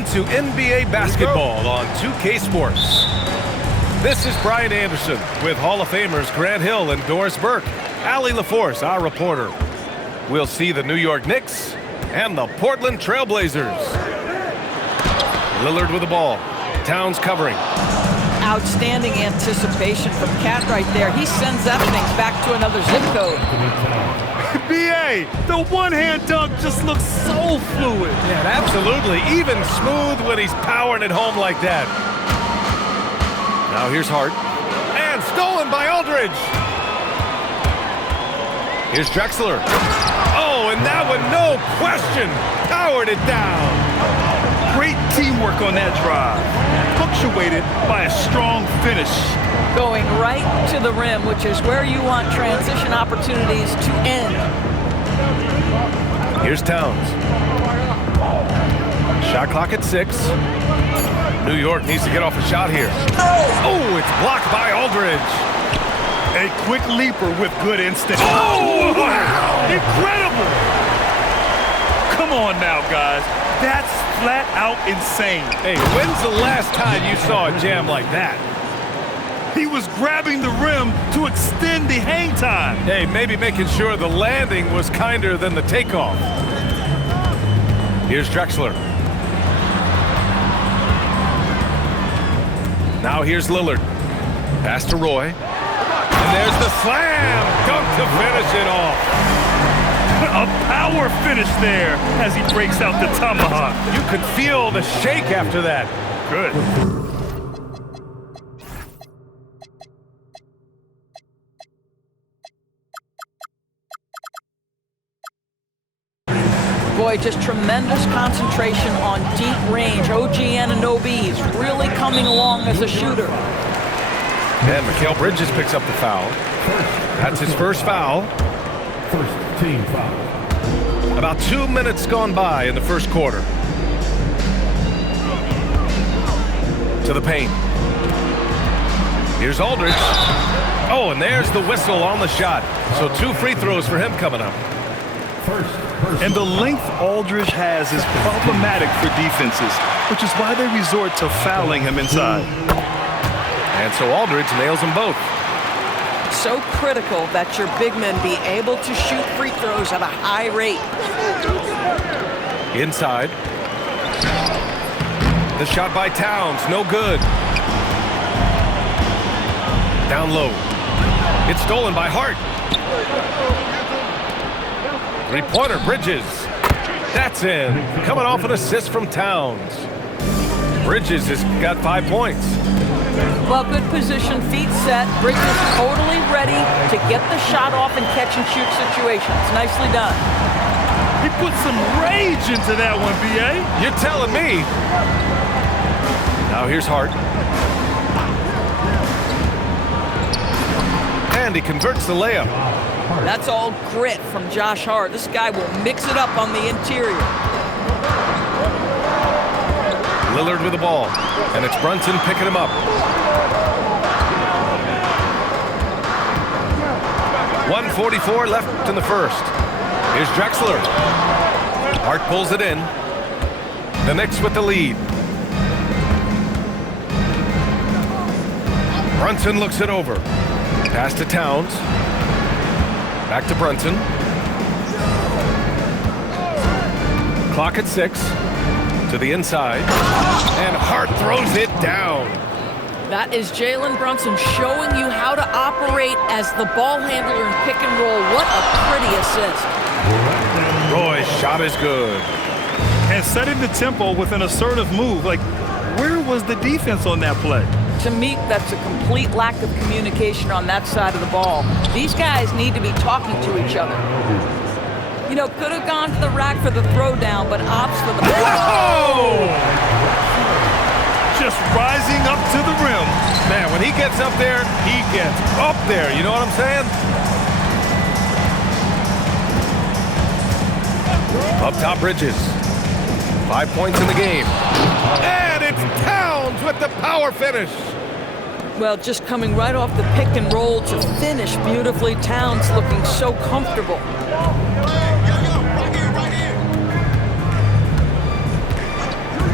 on to NBA basketball on 2K Sports. This is Brian Anderson with Hall of Famers Grant Hill and Doris Burke. Allie LaForce, our reporter. We'll see the New York Knicks and the Portland Trailblazers. Lillard with the ball. Towns covering. Outstanding anticipation from Cat right there. He sends that thing back to another zip code. B.A., the one-hand dunk just looks so fluid. Yeah, absolutely. Even smooth when he's powering it home like that. Now here's Hart. And stolen by Aldridge. Here's Drexler. Oh, and that one, no question, powered it down. Great teamwork on that drive, punctuated by a strong finish. Going right to the rim, which is where you want transition opportunities to end. Here's Towns. Shot clock at 6. New York needs to get off a shot here. Oh, it's blocked by Aldridge. A quick leaper with good instinct. Oh, wow! Incredible! Come on now, guys. That's flat out insane. Hey, when's the last time you saw a jam like that? He was grabbing the rim to extend the hang time. Hey, maybe making sure the landing was kinder than the takeoff. Here's Drexler. Now here's Lillard. Pass to Roy. And there's the slam. Dunk to finish it off. A power finish there as he breaks out the tomahawk. You could feel the shake after that. Good. Boy, just tremendous concentration on deep range. OG Anunoby is really coming along as a shooter. And Mikal Bridges picks up the foul. That's his first foul. First team foul. About 2 minutes gone by in the first quarter. To the paint. Here's Aldridge. Oh, and there's the whistle on the shot. So 2 free throws for him coming up. And the length Aldridge has is problematic for defenses, which is why they resort to fouling him inside. And so Aldridge nails them both. So critical that your big men be able to shoot free throws at a high rate. Inside. The shot by Towns, no good. Down low. It's stolen by Hart. Three-pointer, Bridges. That's in. Coming off an assist from Towns. Bridges has got 5 points. Well, good position, feet set. Bridges totally ready to get the shot off in catch-and-shoot situations. Nicely done. He put some rage into that one, B.A. You're telling me. Now here's Hart. And he converts the layup. That's all grit from Josh Hart. This guy will mix it up on the interior. Lillard with the ball. And it's Brunson picking him up. 1:44 left in the first. Here's Drexler. Hart pulls it in. The Knicks with the lead. Brunson looks it over. Pass to Towns. Back to Brunson. Clock at 6. To the inside. And Hart throws it down. That is Jalen Brunson showing you how to operate as the ball handler in pick and roll. What a pretty assist. Roy's shot is good. And setting the tempo with an assertive move. Like, where was the defense on that play? To me, that's a complete lack of communication on that side of the ball. These guys need to be talking to each other. You know, could have gone to the rack for the throwdown, but opts for the Whoa! Just rising up to the rim. Man, when he gets up there, he gets up there. You know what I'm saying? Up top, Bridges. 5 points in the game. And it's Towns with the power finish. Well, just coming right off the pick and roll to finish beautifully. Towns looking so comfortable.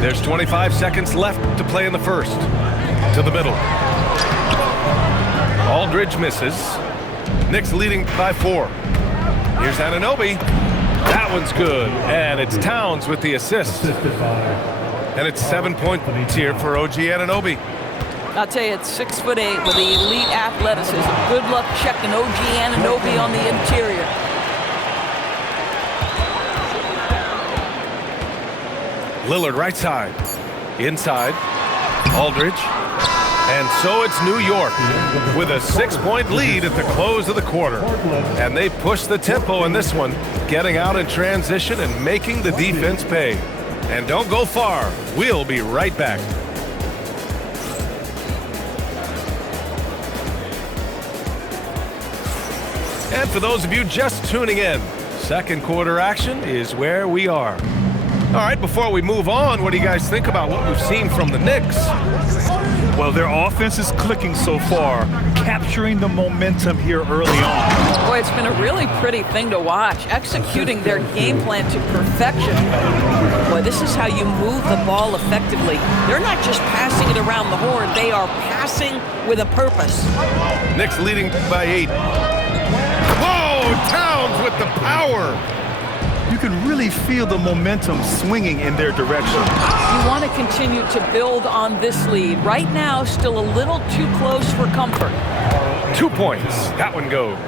There's 25 seconds left to play in the first. To the middle. Aldridge misses. Knicks leading by 4. Here's Anunoby. That one's good. And it's Towns with the assist. And it's 7 points here for OG Anunoby. I'll tell you, it's 6'8" with the elite athleticism. Good luck checking OG Anunoby on the interior. Lillard right side. Inside. Aldridge. And so it's New York with a 6-point lead at the close of the quarter. And they push the tempo in this one, getting out in transition and making the defense pay. And don't go far. We'll be right back. And for those of you just tuning in, second quarter action is where we are. All right, before we move on, what do you guys think about what we've seen from the Knicks? Well, their offense is clicking so far, capturing the momentum here early on. Boy, it's been a really pretty thing to watch, executing their game plan to perfection. Boy, this is how you move the ball effectively. They're not just passing it around the horn, they are passing with a purpose. Knicks leading by 8. Whoa, Towns with the power. You can really feel the momentum swinging in their direction. You want to continue to build on this lead. Right now, still a little too close for comfort. 2 points. That one goes.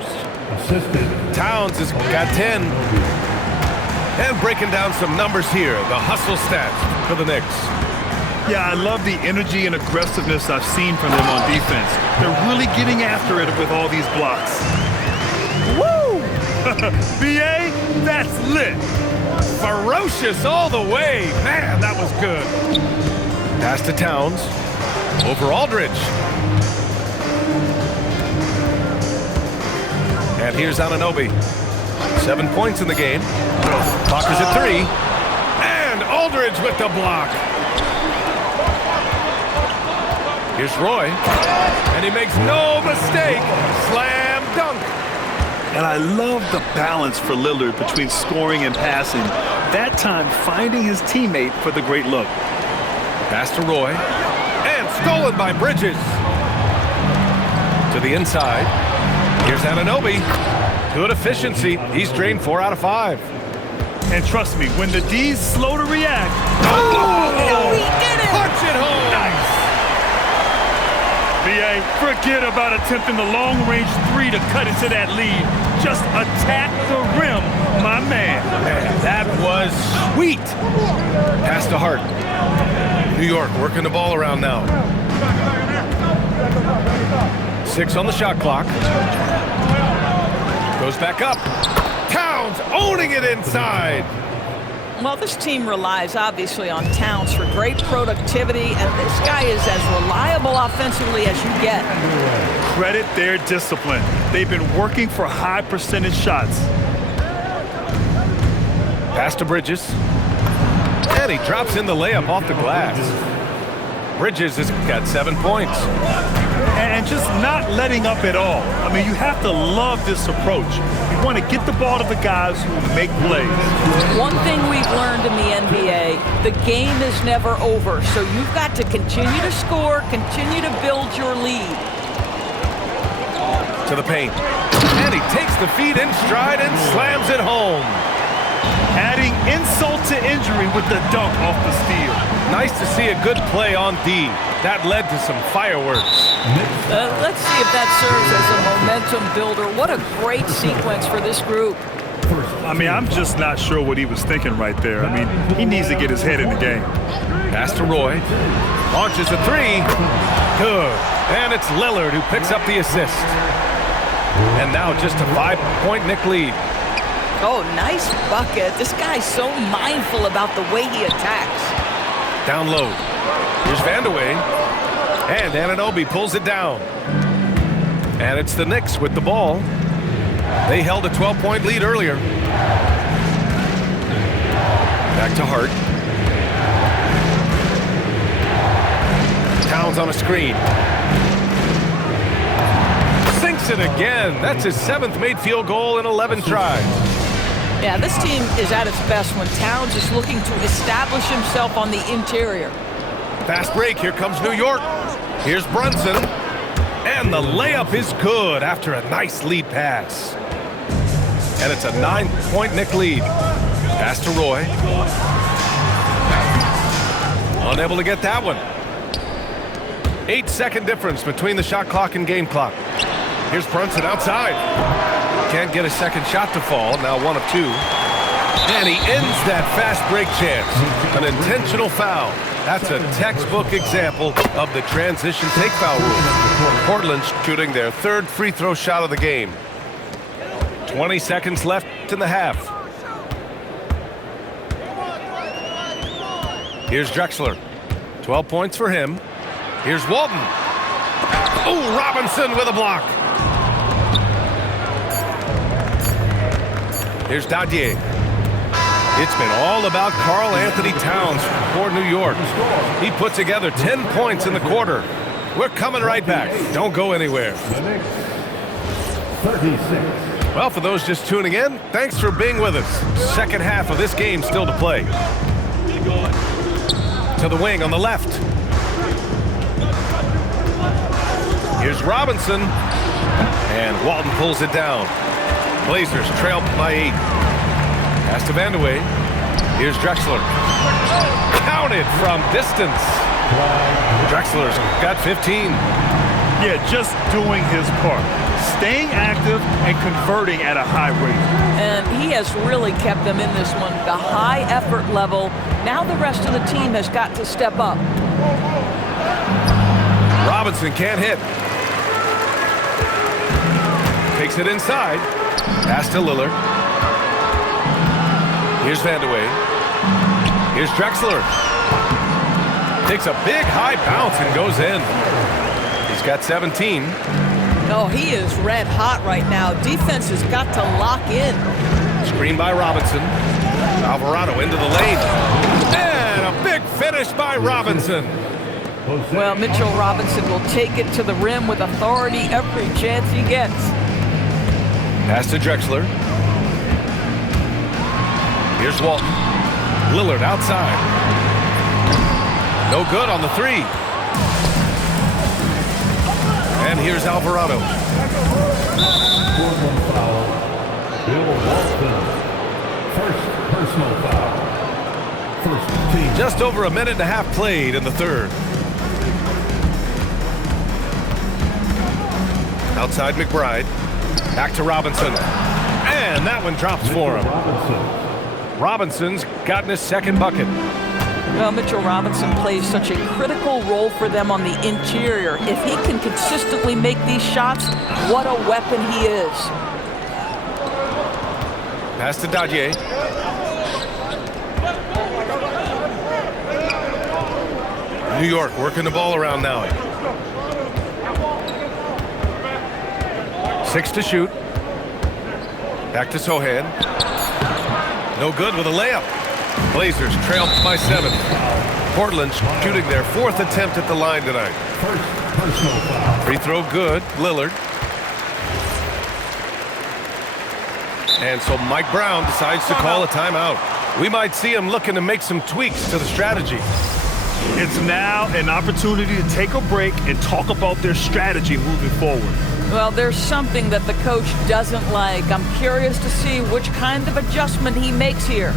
Towns has got 10. And breaking down some numbers here. The hustle stats for the Knicks. Yeah, I love the energy and aggressiveness I've seen from them on defense. They're really getting after it with all these blocks. Woo! BA, that's lit. Ferocious all the way. Man, that was good. Pass to Towns. Over Aldridge. And here's Anunoby. 7 points in the game. Clock is at 3. And Aldridge with the block. Here's Roy. And he makes no mistake. Slam dunk. And I love the balance for Lillard between scoring and passing. That time finding his teammate for the great look. Pass to Roy. And stolen by Bridges. To the inside. Here's Anunoby. Good efficiency. He's drained 4 out of 5. And trust me, when the D's slow to react. Oh, he did it! Punch it home. Nice. BA, forget about attempting the long-range 3 to cut into that lead. Just attack the rim, my man. Man, that was sweet. Pass to Hart. New York working the ball around now. 6 on the shot clock. Goes back up. Towns owning it inside. Well, this team relies, obviously, on Towns for great productivity, and this guy is as reliable offensively as you get. Credit their discipline. They've been working for high percentage shots. Pass to Bridges. And he drops in the layup off the glass. Bridges has got 7 points. And just not letting up at all. I mean, you have to love this approach. You want to get the ball to the guys who make plays. One thing we've learned in the NBA, the game is never over. So you've got to continue to score, continue to build your lead. To the paint. And he takes the feet in stride and slams it home. Adding insult to injury with the dunk off the steal. Nice to see a good play on D. That led to some fireworks. Let's see if that serves as a momentum builder. What a great sequence for this group. I mean, I'm just not sure what he was thinking right there. I mean, he needs to get his head in the game. Pass to Roy. Launches a 3. Good. And it's Lillard who picks up the assist. And now just a 5-point Knick lead. Oh, nice bucket. This guy's so mindful about the way he attacks. Down low. Here's Vandeweghe. And Anunoby pulls it down. And it's the Knicks with the ball. They held a 12-point lead earlier. Back to Hart. Towns on a screen. Sinks it again. That's his 7th made field goal in 11 tries. Yeah, this team is at its best when Towns is looking to establish himself on the interior. Fast break, here comes New York. Here's Brunson. And the layup is good after a nice lead pass. And it's a 9-point Knick lead. Pass to Roy. Unable to get that one. 8-second difference between the shot clock and game clock. Here's Brunson outside. Can't get a second shot to fall. Now 1 of 2. And he ends that fast break chance. An intentional foul. That's a textbook example of the transition take foul rule. Portland shooting their 3rd free throw shot of the game. 20 seconds left in the half. Here's Drexler. 12 points for him. Here's Walton. Oh, Robinson with a block. Here's Dadier. It's been all about Karl Anthony Towns for New York. He put together 10 points in the quarter. We're coming right back. Don't go anywhere. 36. Well, for those just tuning in, thanks for being with us. Second half of this game still to play. To the wing on the left. Here's Robinson. And Walton pulls it down. Blazers trail by 8. Pass to Vandeweghe. Here's Drexler. Counted from distance. Drexler's got 15. Yeah, just doing his part. Staying active and converting at a high rate. And he has really kept them in this one. The high effort level. Now the rest of the team has got to step up. Robinson can't hit. Takes it inside. Pass to Lillard. Here's Vandeweghe. Here's Drexler. Takes a big high bounce and goes in. He's got 17. Oh, he is red hot right now. Defense has got to lock in. Screen by Robinson. Alvarado into the lane. And a big finish by Robinson. Well, Mitchell Robinson will take it to the rim with authority every chance he gets. Pass to Drexler. Here's Walton. Lillard outside. No good on the 3. And here's Alvarado. Foul. Bill Walton. First personal foul. First team. Just over a minute and a half played in the 3rd. Outside McBride. Back to Robinson. And that one drops for him. Robinson's gotten his 2nd bucket. Well, Mitchell Robinson plays such a critical role for them on the interior. If he can consistently make these shots, what a weapon he is. Pass to Dadier. New York working the ball around now. 6 to shoot. Back to Sohan. No good with a layup. Blazers trail by 7. Portland shooting their 4th attempt at the line tonight. First personal foul. Free throw good. Lillard. And so Mike Brown decides to call a timeout. We might see him looking to make some tweaks to the strategy. It's now an opportunity to take a break and talk about their strategy moving forward. Well, there's something that the coach doesn't like. I'm curious to see which kind of adjustment he makes here.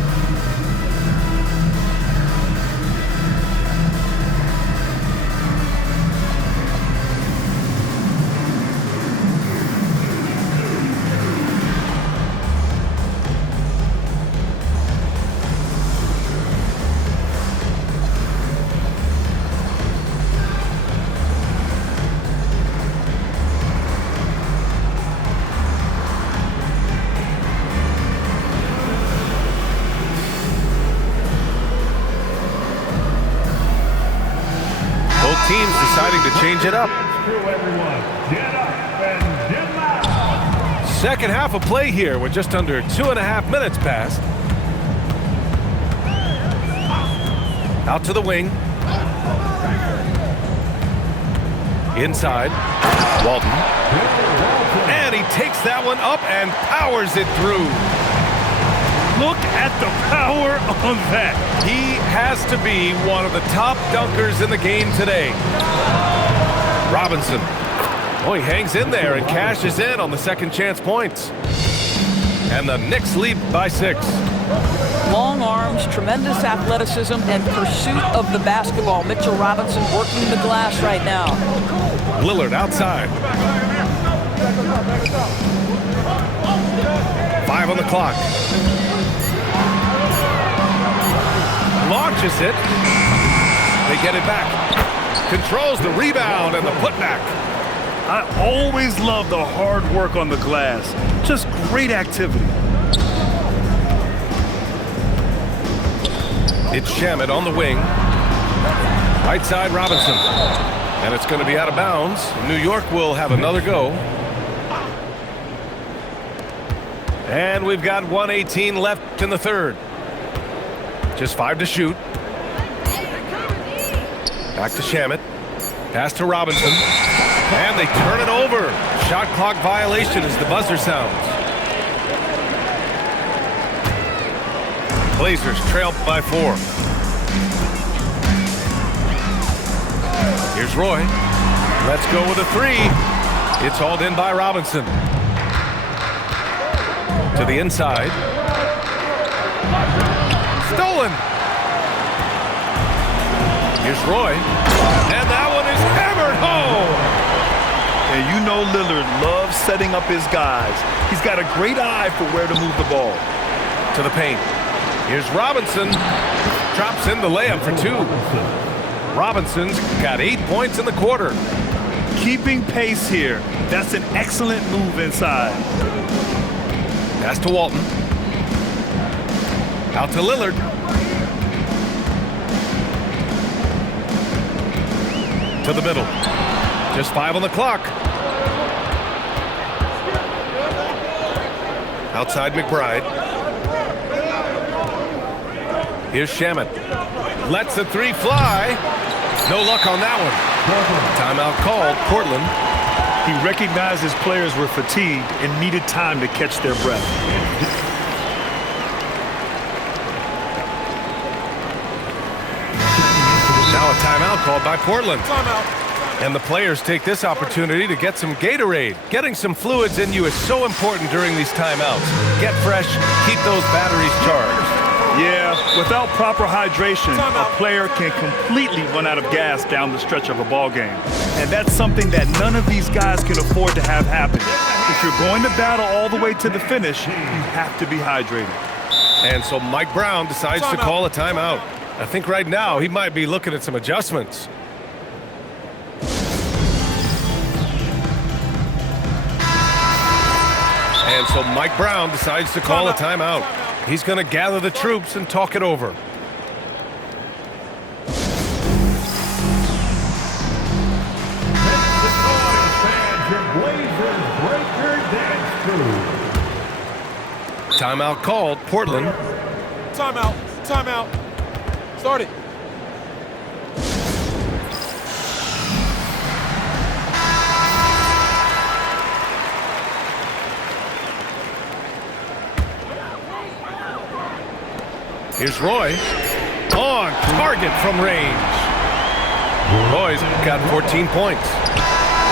Teams deciding to change it up. Second half of play here with just under 2.5 minutes passed. Out to the wing. Inside. Walton. And he takes that one up and powers it through. Look at the power on that. He has to be one of the top dunkers in the game today. Robinson. Oh, he hangs in there and cashes in on the second chance points. And the Knicks lead by 6. Long arms, tremendous athleticism, and pursuit of the basketball. Mitchell Robinson working the glass right now. Lillard outside. 5 on the clock. Launches it. They get it back. Controls the rebound and the putback. I always love the hard work on the glass. Just great activity. It's Shamet on the wing. Right side, Robinson. And it's going to be out of bounds. New York will have another go. And we've got 1:18 left in the third. Just 5 to shoot. Back to Shamet. Pass to Robinson. And they turn it over. Shot clock violation as the buzzer sounds. Blazers trail by 4. Here's Roy. Let's go with a 3. It's hauled in by Robinson. To the inside. Stolen. Here's Roy. And that one is hammered home. And you know Lillard loves setting up his guys. He's got a great eye for where to move the ball. To the paint. Here's Robinson. Drops in the layup for 2. Robinson's got 8 points in the quarter. Keeping pace here. That's an excellent move inside. Pass to Walton. Out to Lillard. To the middle. Just 5 on the clock. Outside McBride. Here's Shamet. Lets the 3 fly. No luck on that one. Timeout called. Portland. He recognized his players were fatigued and needed time to catch their breath. Now a timeout called by Portland. And the players take this opportunity to get some Gatorade. Getting some fluids in you is so important during these timeouts. Get fresh, keep those batteries charged. Yeah, without proper hydration, a player can completely run out of gas down the stretch of a ball game. And that's something that none of these guys can afford to have happen. If you're going to battle all the way to the finish, you have to be hydrated. And so Mike Brown decides to call a timeout. I think right now he might be looking at some adjustments. And so Mike Brown decides to call a timeout. He's going to gather the troops and talk it over. Timeout called. Portland. Timeout. Timeout. Start it. Here's Roy. On target from range. Roy's got 14 points.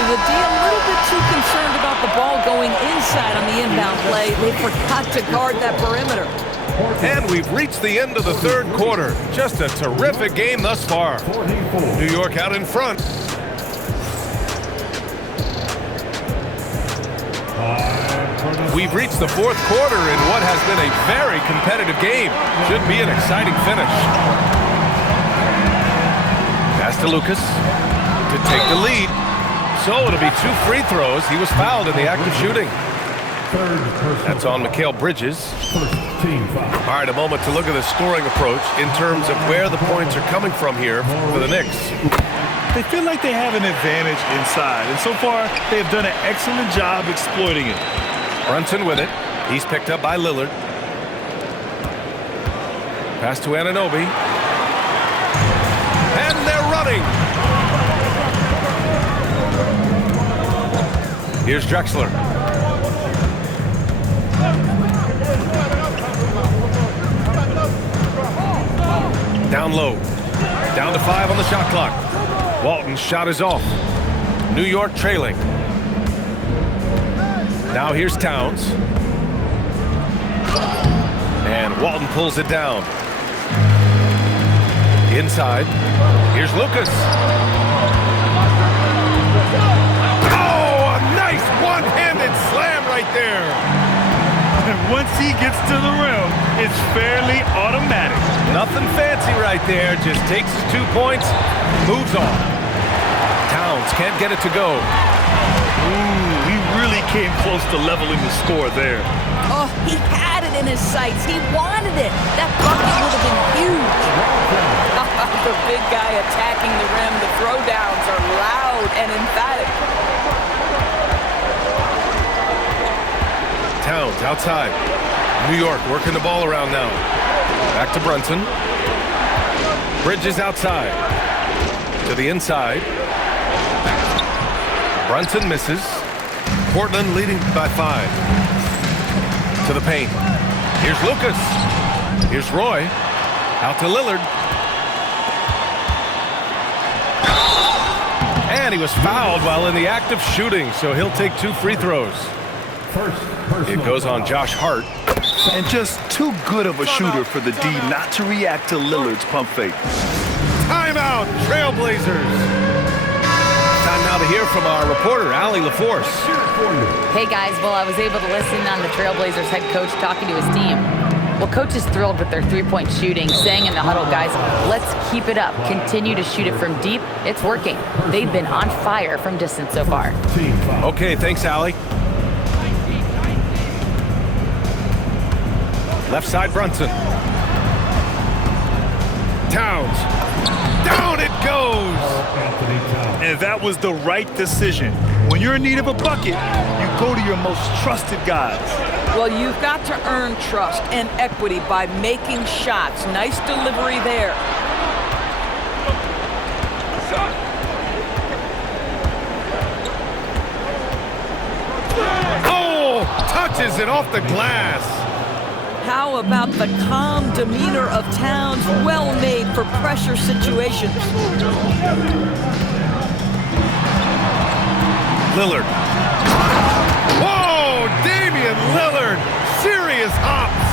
The D a little bit too concerned about the ball going inside on the inbound play. They forgot to guard that perimeter. And we've reached the end of the third quarter. Just a terrific game thus far. New York out in front. We've reached the fourth quarter in what has been a very competitive game. Should be an exciting finish. Pass to Lucas to take the lead. So it'll be 2 free throws. He was fouled in the act of shooting. That's on Mikal Bridges. All right, a moment to look at the scoring approach in terms of where the points are coming from here for the Knicks. They feel like they have an advantage inside, and so far they have done an excellent job exploiting it. Brunson with it. He's picked up by Lillard. Pass to Anunoby. And they're running. Here's Drexler. down low. Down to 5 on the shot clock. Walton's shot is off. New York trailing. Now here's Towns. And Walton pulls it down. Inside. Here's Lucas. Oh, a nice one-handed slam right there. And once he gets to the rim, it's fairly automatic. Nothing fancy right there. Just takes his 2 points, moves on. Towns can't get it to go. Ooh, he really came close to leveling the score there. Oh, he had it in his sights. He wanted it. That bucket would have been huge. The big guy attacking the rim. The throwdowns are loud and emphatic. Towns outside. New York working the ball around now. Back to Brunson. Bridges outside. To the inside. Brunson misses. Portland leading by 5. To the paint. Here's Lucas. Here's Roy. Out to Lillard. And he was fouled while in the act of shooting, so he'll take 2 free throws. It goes on Josh Hart. And just too good of a shooter for the D not to react to Lillard's pump fake. Timeout, Trailblazers. Time now to hear from our reporter, Allie LaForce. Hey guys, well, I was able to listen on the Trailblazers head coach talking to his team. Well, coach is thrilled with their three-point shooting, saying in the huddle, guys, let's keep it up. Continue to shoot it from deep. It's working. They've been on fire from distance so far. Okay, thanks, Allie. Left side, Brunson. Towns. Down it goes! And that was the right decision. When you're in need of a bucket, you go to your most trusted guys. Well, you've got to earn trust and equity by making shots. Nice delivery there. Oh, touches it off the glass. How about the calm demeanor of Towns? Well made for pressure situations. Lillard. Whoa, Damian Lillard. Serious hops.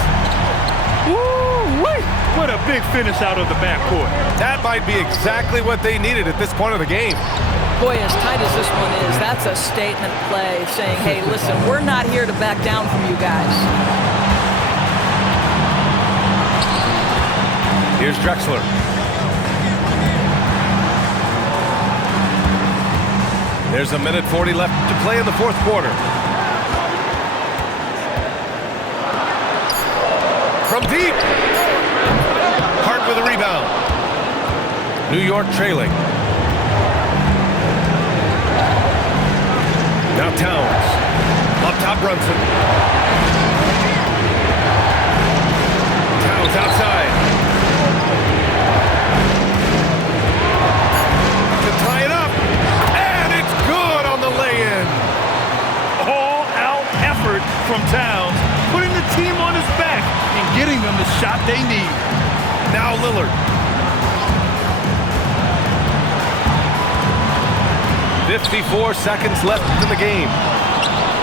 Woo-wee! What a big finish out of the backcourt. That might be exactly what they needed at this point of the game. Boy, as tight as this one is, that's a statement play saying, hey, listen, we're not here to back down from you guys. Here's Drexler. There's a minute 40 left to play in the fourth quarter. From deep. Hart with a rebound. New York trailing. Now Towns. Up top, Brunson. Towns outside. To tie it up. And it's good on the lay-in. All-out effort from Towns, putting the team on his back and getting them the shot they need. Now Lillard. 54 seconds left in the game.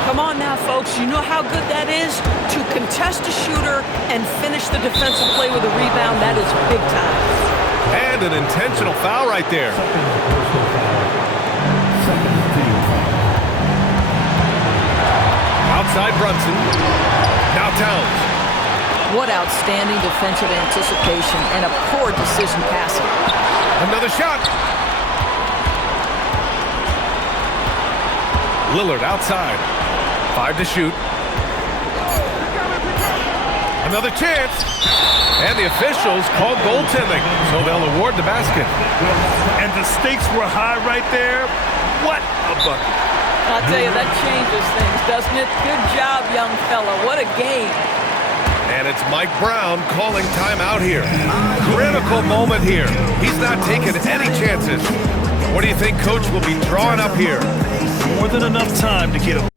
Come on now, folks. You know how good that is? To contest a shooter and finish the defensive play with a rebound, that is big time. And an intentional foul right there. Outside Brunson. Now Towns. What outstanding defensive anticipation and a poor decision passing. Another shot. Lillard outside. 5 to shoot. Another chance. And the officials called goaltending, so they'll award the basket. And the stakes were high right there. What a bucket. I'll tell you, that changes things, doesn't it? Good job, young fella. What a game. And it's Mike Brown calling timeout here. Critical moment here. He's not taking any chances. What do you think Coach will be drawing up here? More than enough time to get a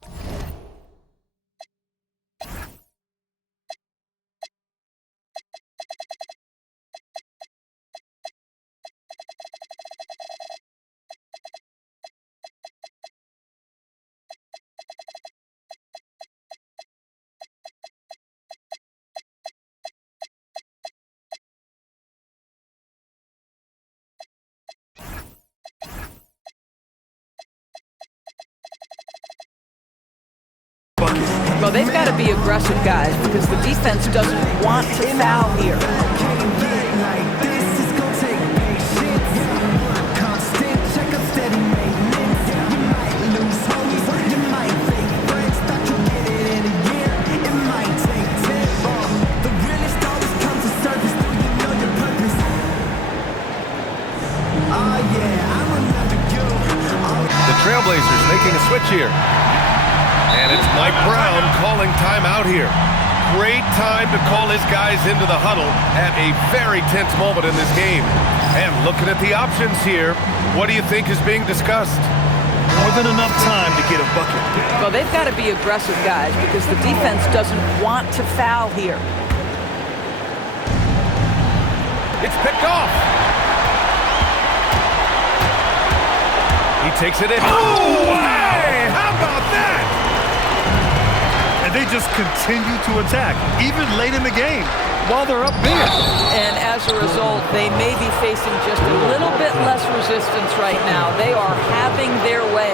they've got to be aggressive, guys, because the defense doesn't want to foul here. Trailblazers making a switch here. And it's Mike Brown calling timeout here. Great time to call his guys into the huddle at a very tense moment in this game. And looking at the options here, what do you think is being discussed? More than enough time to get a bucket. Well, they've got to be aggressive, guys, because the defense doesn't want to foul here. It's picked off. He takes it in. Oh, hey, how about that? And they just continue to attack, even late in the game, while they're up big. And as a result, they may be facing just a little bit less resistance right now. They are having their way.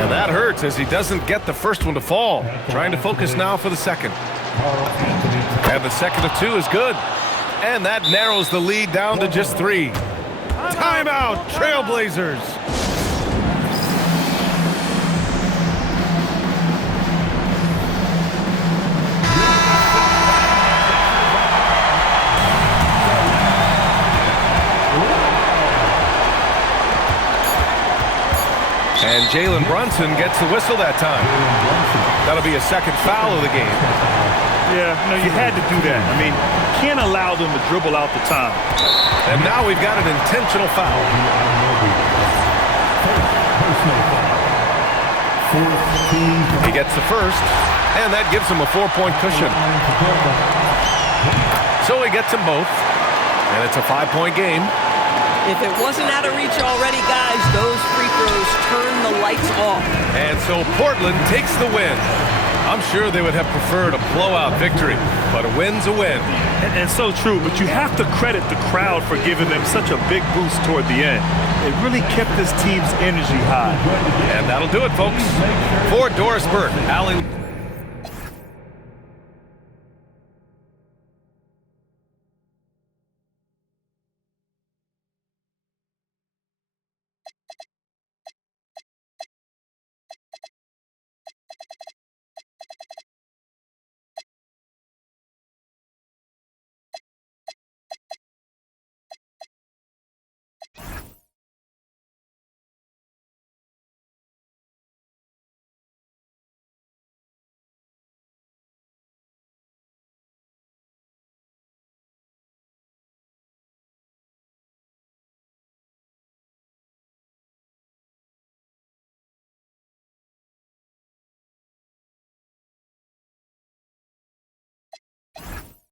And that hurts as he doesn't get the first one to fall. Trying to focus now for the second. And the second of two is good. And that narrows the lead down to just 3. Timeout, Trailblazers. And Jalen Brunson gets the whistle that time. That'll be a second foul of the game. Yeah, no, you had to do that. I mean, can't allow them to dribble out the time. And now we've got an intentional foul. He gets the first, and that gives him a 4-point cushion. So he gets them both, and it's a 5-point game. If it wasn't out of reach already, guys, those free throws turn the lights off. And so Portland takes the win. I'm sure they would have preferred a blowout victory, but a win's a win. And so true, but you have to credit the crowd for giving them such a big boost toward the end. It really kept this team's energy high. And that'll do it, folks. For Doris Burke, Allie...